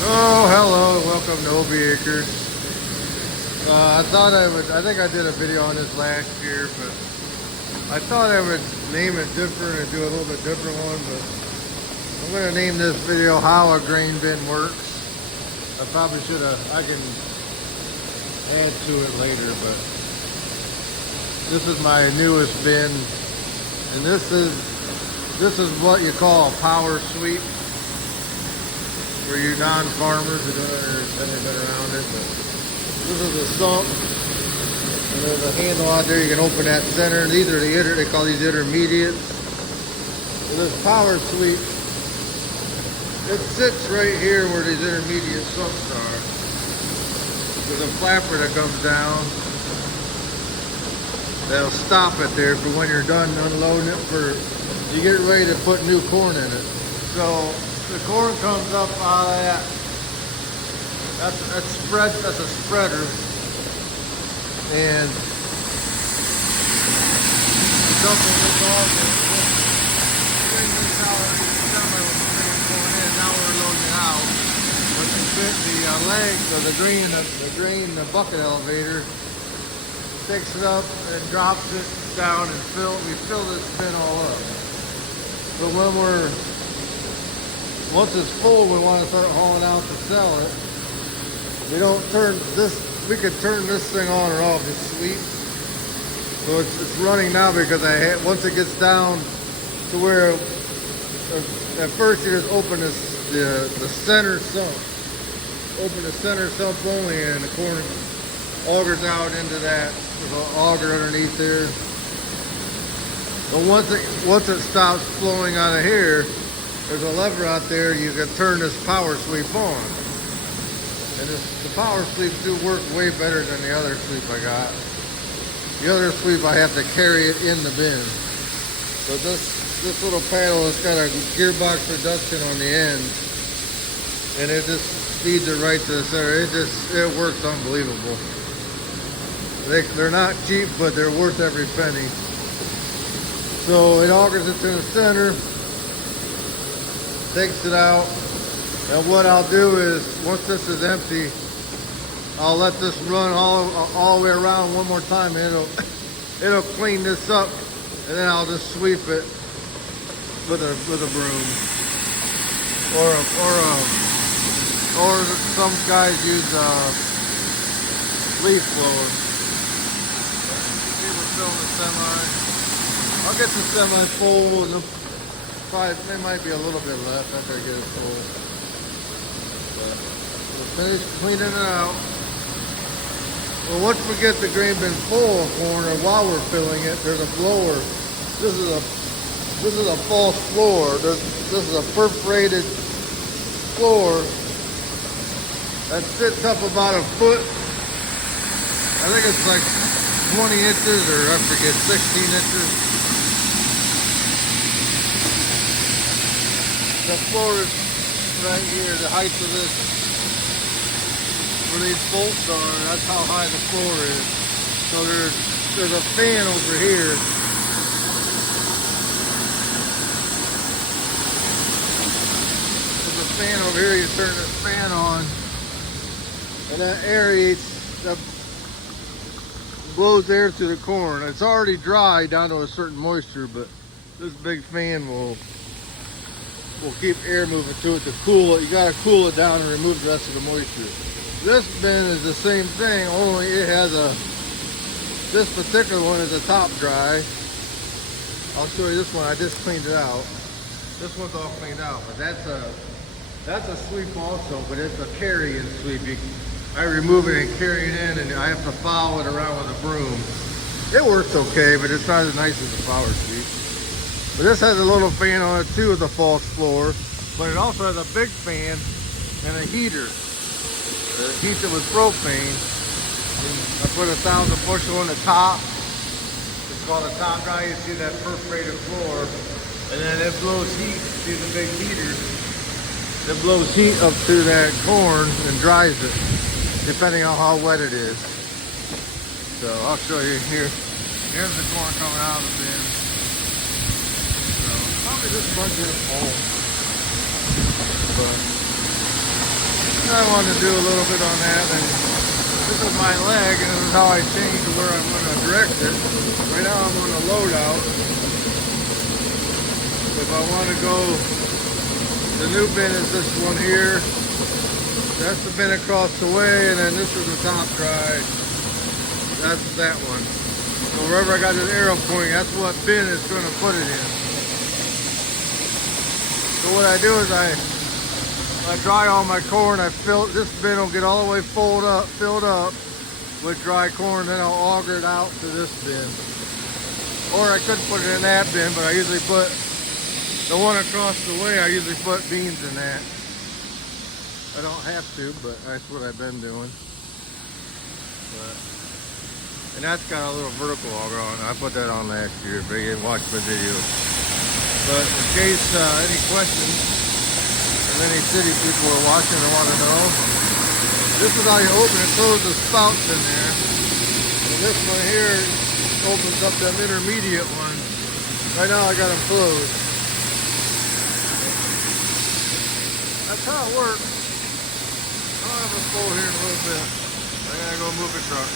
Oh, hello, welcome to Obie Acres. I think I did a video on this last year, but I thought I would name it different and do a little bit different one, but I'm going to name this video How a Grain Bin Works. I probably should have, I can add to it later, but this is my newest bin, and this is what you call a power sweep. For you non-farmers who don't ever been around it, but this is a sump, and there's a handle out there. You can open that center. These are they call these intermediates. And this power sweep, it sits right here where these intermediate sumps are. There's a flapper that comes down. That'll stop it there for when you're done unloading it. You get ready to put new corn in it. So the corn comes up out of that. That's a spreader. And dumping this off now we're loading it out. But the legs of the bucket elevator picks it up and drops it down and we fill this bin all up. So once it's full, we want to start hauling out to sell it. We could turn this thing on or off, this sweep. So it's running now because once it gets down to where, at first you just open the center sump. Open the center sump only and the corn augers out into that. There's an auger underneath there. But once it stops flowing out of here, there's a lever out there. You can turn this power sweep on. And the power sweeps do work way better than the other sweep I got. The other sweep I have to carry it in the bin. But this little paddle has got a gearbox reduction on the end. And it just feeds it right to the center. It works unbelievable. They're not cheap, but they're worth every penny. So it augers it to the center, takes it out, and what I'll do is, once this is empty, I'll let this run all the way around one more time, and it'll clean this up, and then I'll just sweep it with a broom, or some guys use a leaf blower. We're filling the semi. I'll get the semi full, and there might be a little bit left after I get it full. But we'll finish cleaning it out. Well, once we get the grain bin full of corn, or while we're filling it, there's a blower. This is a false floor. This is a perforated floor that sits up about a foot. I think it's like 20 inches, or I forget, 16 inches. The floor is right here, the height of this, where these bolts are, that's how high the floor is. So there's a fan over here. There's a fan over here, you turn this fan on, and that aerates, that blows air through the corn. It's already dry down to a certain moisture, but this big fan will keep air moving to it to cool it. You gotta cool it down and remove the rest of the moisture. This bin is the same thing, only it has this particular one is a top dry. I'll show you this one, I just cleaned it out. This one's all cleaned out, but that's a sweep also, but it's a carry-in sweep. I remove it and carry it in, and I have to follow it around with a broom. It works okay, but it's not as nice as the power sweep. But this has a little fan on it too with a false floor, but it also has a big fan and a heater. It heats it with propane. And I put 1,000 bushel on the top. It's called a top dry. You see that perforated floor, and then it blows heat. See the big heater? It blows heat up through that corn and dries it, depending on how wet it is. So I'll show you here. Here's the corn coming out of the bin. Probably this bunch is full. But I wanted to do a little bit on that. And this is my leg, and this is how I change to where I'm going to direct it. Right now I'm on a load out. If I want to go, the new bin is this one here. That's the bin across the way, and then this is the top dry. That's that one. So wherever I got this arrow pointing, that's what bin is going to put it in. So what I do is I dry all my corn. I fill this bin will get all the way filled up with dry corn. Then I'll auger it out to this bin. Or I could put it in that bin, but I usually put the one across the way. I usually put beans in that. I don't have to, but that's what I've been doing. And that's got a little vertical auger on it. I put that on last year, but you didn't watch my video. But in case any questions from any city people are watching or want to know, this is how you open and close the spouts in there. And this one here opens up them intermediate ones. Right now I got them closed. That's how it works. I'll have a full here in a little bit. I gotta go move the truck.